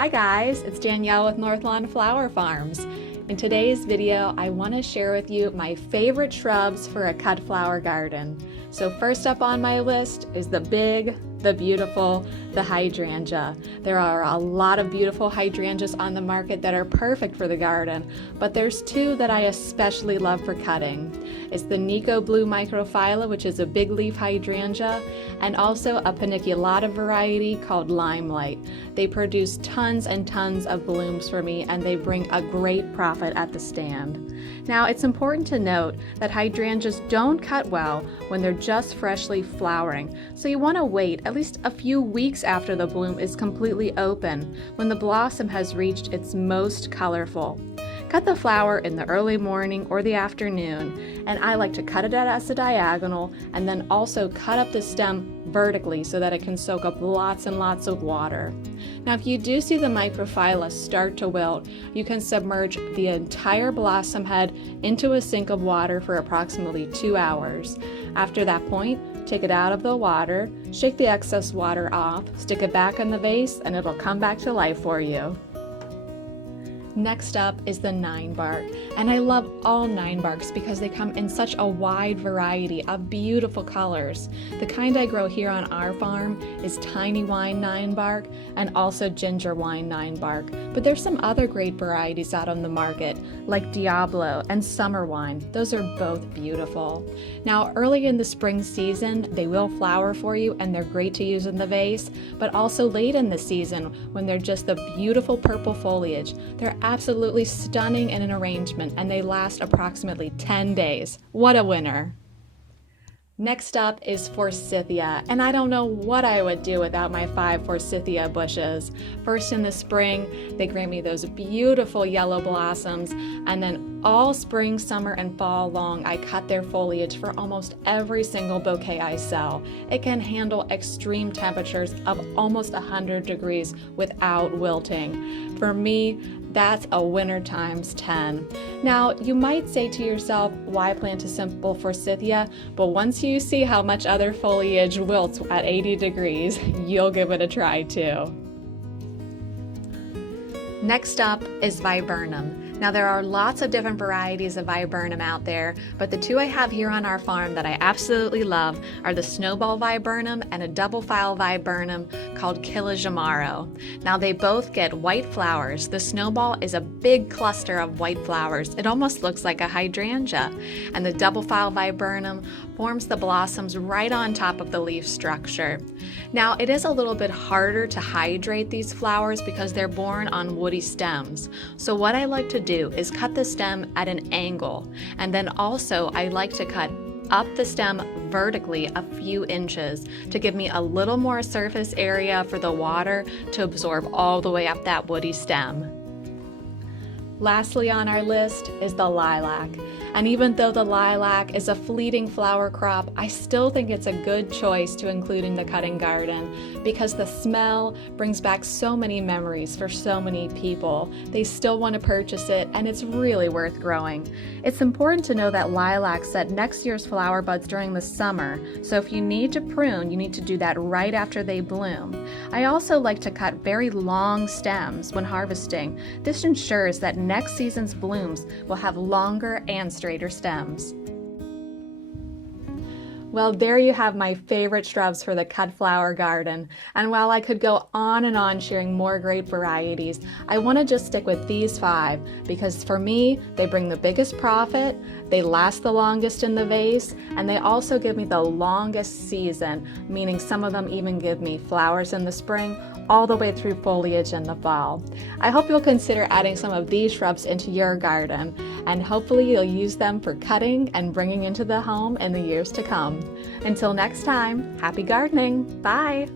Hi guys, it's Danielle with Northlawn Flower Farms. In today's video, I want to share with you my favorite shrubs for a cut flower garden. So first up on my list is the big, the beautiful, the hydrangea. There are a lot of beautiful hydrangeas on the market that are perfect for the garden, but there's two that I especially love for cutting. It's the Nico Blue Microphylla, which is a big leaf hydrangea, and also a paniculata variety called Limelight. They produce tons and tons of blooms for me, and they bring a great profit at the stand. Now, it's important to note that hydrangeas don't cut well when they're just freshly flowering, so you want to wait at least a few weeks after the bloom is completely open, when the blossom has reached its most colorful. Cut the flower in the early morning or the afternoon, and I like to cut it as a diagonal and then also cut up the stem vertically so that it can soak up lots and lots of water. Now, if you do see the microphylla start to wilt, you can submerge the entire blossom head into a sink of water for approximately 2 hours. After that point, take it out of the water, shake the excess water off, stick it back in the vase, and it'll come back to life for you. Next up is the Ninebark, and I love all Ninebarks because they come in such a wide variety of beautiful colors. The kind I grow here on our farm is Tiny Wine Ninebark and also Ginger Wine Ninebark, but there's some other great varieties out on the market like Diablo and Summer Wine. Those are both beautiful. Now, early in the spring season, they will flower for you and they're great to use in the vase, but also late in the season when they're just the beautiful purple foliage. They're absolutely stunning in an arrangement, and they last approximately 10 days. What a winner! Next up is Forsythia, and I don't know what I would do without my 5 Forsythia bushes. First in the spring, they grant me those beautiful yellow blossoms, and then all spring, summer, and fall long, I cut their foliage for almost every single bouquet I sell. It can handle extreme temperatures of almost 100 degrees without wilting. For me, that's a winner times 10. Now, you might say to yourself, why plant a simple Forsythia? But once you see how much other foliage wilts at 80 degrees, you'll give it a try too. Next up is Viburnum. Now, there are lots of different varieties of viburnum out there, but the two I have here on our farm that I absolutely love are the snowball viburnum and a double file viburnum called Kilimanjaro. Now, they both get white flowers. The snowball is a big cluster of white flowers. It almost looks like a hydrangea. And the double file viburnum forms the blossoms right on top of the leaf structure. Now, it is a little bit harder to hydrate these flowers because they're borne on woody stems. So what I like to do is cut the stem at an angle, and then also I like to cut up the stem vertically a few inches to give me a little more surface area for the water to absorb all the way up that woody stem. Lastly on our list is the lilac. And even though the lilac is a fleeting flower crop, I still think it's a good choice to include in the cutting garden because the smell brings back so many memories for so many people. They still want to purchase it, and it's really worth growing. It's important to know that lilacs set next year's flower buds during the summer, so if you need to prune, you need to do that right after they bloom. I also like to cut very long stems when harvesting. This ensures that next season's blooms will have longer and straighter stems. Well, there you have my favorite shrubs for the cut flower garden. And while I could go on and on sharing more great varieties, I want to just stick with these 5 because for me, they bring the biggest profit, they last the longest in the vase, and they also give me the longest season, meaning some of them even give me flowers in the spring all the way through foliage in the fall. I hope you'll consider adding some of these shrubs into your garden, and hopefully you'll use them for cutting and bringing into the home in the years to come. Until next time, happy gardening! Bye!